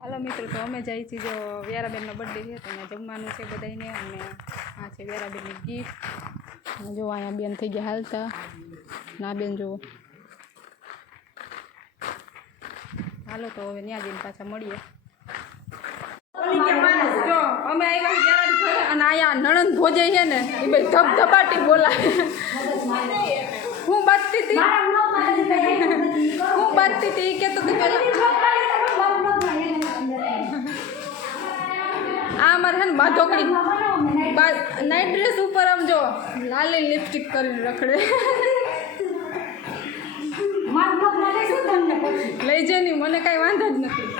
હાલો મિત્રો, તો અમે જઈએ છીએ જો વ્યારાબેનનો બર્થડે છે તો અહીંયા જમવાનું છે બધાને, અને આ છે વ્યારાબેનની ગિફ્ટ. જો અહીંયા બેન થઈ ગયા હાલતા, ના બેન જુઓ. હાલો તો હવે ત્યાં જઈને પાછા મળીએ. જો અમે આવ્યા અને અહીંયા નણંદ ભોજે છે ને એ ભાઈ ધબધબાટી બોલાય. હું બાંધતી હતી કે તો આ અમારે છે ને બાધોકડી નાઇટ ડ્રેસ ઉપર આમ જો લાલી લિપસ્ટિક કરીને રખડે. લઈ જાય નહીં, મને કાંઈ વાંધો જ નથી.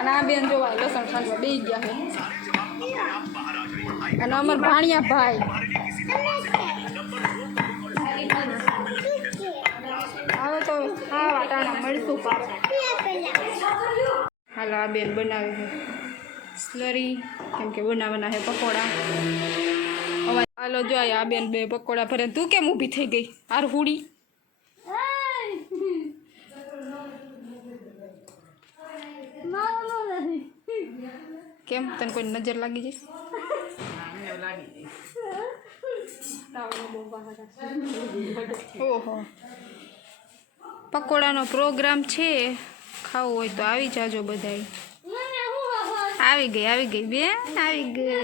અને આ બેન જોવા લસણ ખાંડવા બે ગયા છે. અને અમાર ભાણિયા ભાઈ હવે તો હા વાટાણા મળશું પાછા. હાલો આ બેન બનાવે છે સ્લરી, કેમ કે બનાવવાના છે પકોડા. હાલો જો આ બેન બે પકોડા ભરે. તું કેમ ઊભી થઈ ગઈ આર હુડી? કેમ તને કોઈ નજર લાગી જઈશ? ઓહો, પકોડાનો પ્રોગ્રામ છે, ખાવું હોય તો આવી જાજો બધાય. આવી ગઈ બેન, આવી ગઈ.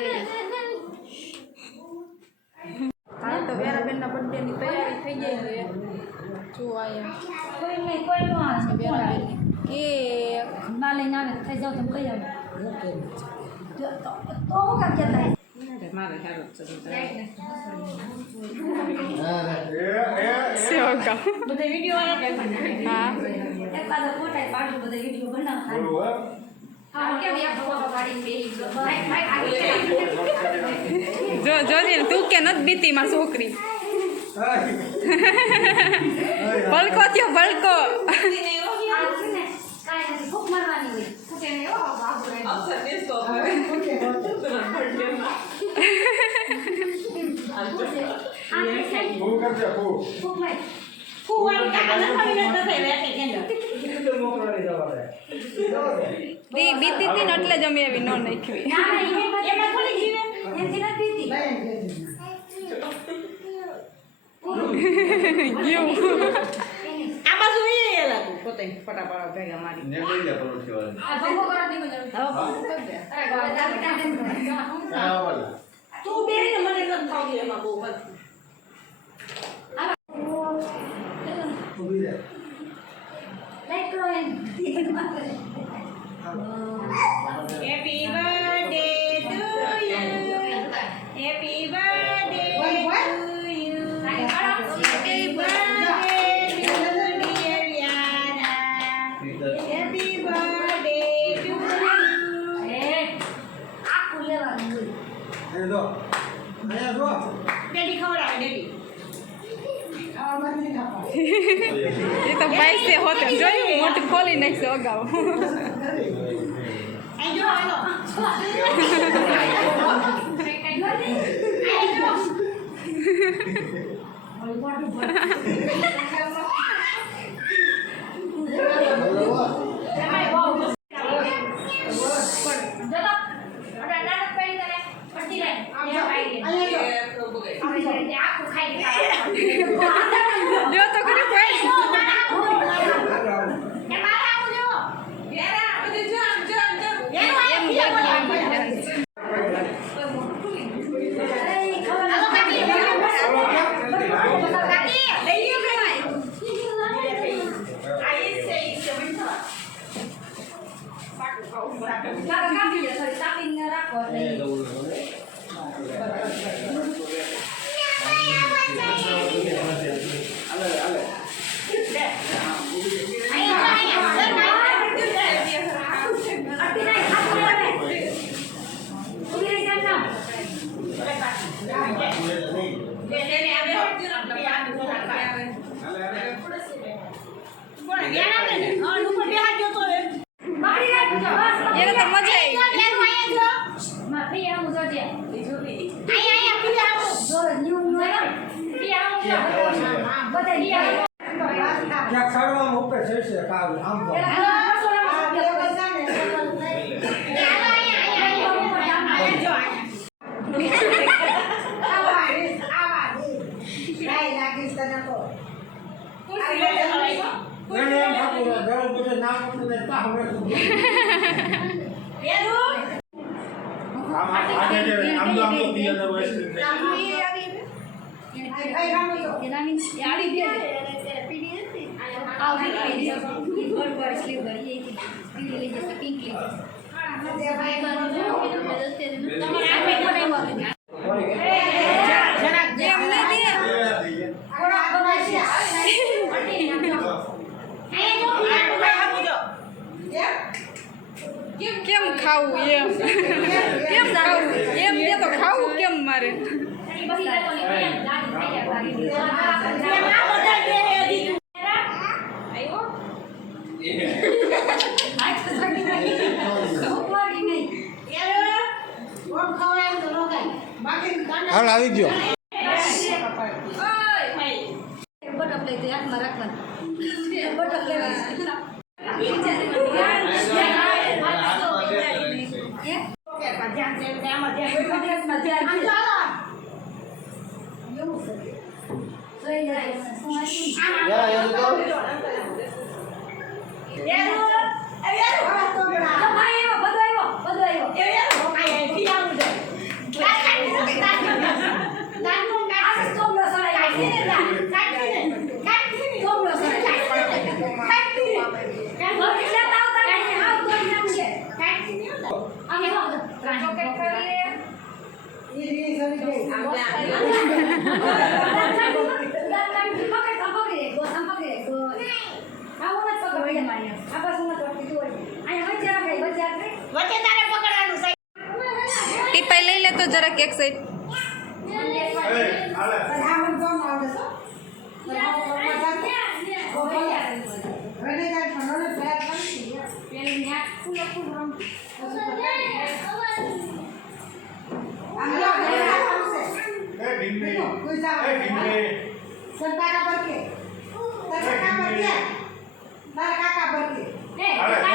હા તો વ્યારાબેનના બર્થડેની તૈયારી થઈ ગઈ છે. જો આયા વ્યારાબેનની કેક ના લઈને આવે થઈ જાવ તમે કઈ આવે તો હું કામ કહેતા મારે સારું બધા વિડીયો હા એકાદ ફોટા પાડું, બધા વિડીયો બનાવતા. જોજે તું કે નથી બીતી માં છોકરી. ભલકો થયો ભલકો. બીતી હતી ને એટલે જ અમે એવી ન નાખવી. Happy birthday to you. Happy birthday to you. Happy birthday to dear Yana. Happy birthday to you. Aku lewangi. Ayo do. Daddy khawara daddy. ये तो बाइक से होते जो मोटी खोली नहीं से होगा जो तो करे મજા કેમ ખાવું એમ કેમ ખાવું એમ કે તો ખાવું કેમ મારે હાલ આવી ગયો બટક લઈ તો હાથમાં રાખવાનું બટક લેવા ટીપાઈ લઈ લે તો જરાક એક સાઈડ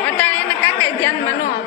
અટાણે એના કાકા ધ્યાનમાં ન આવે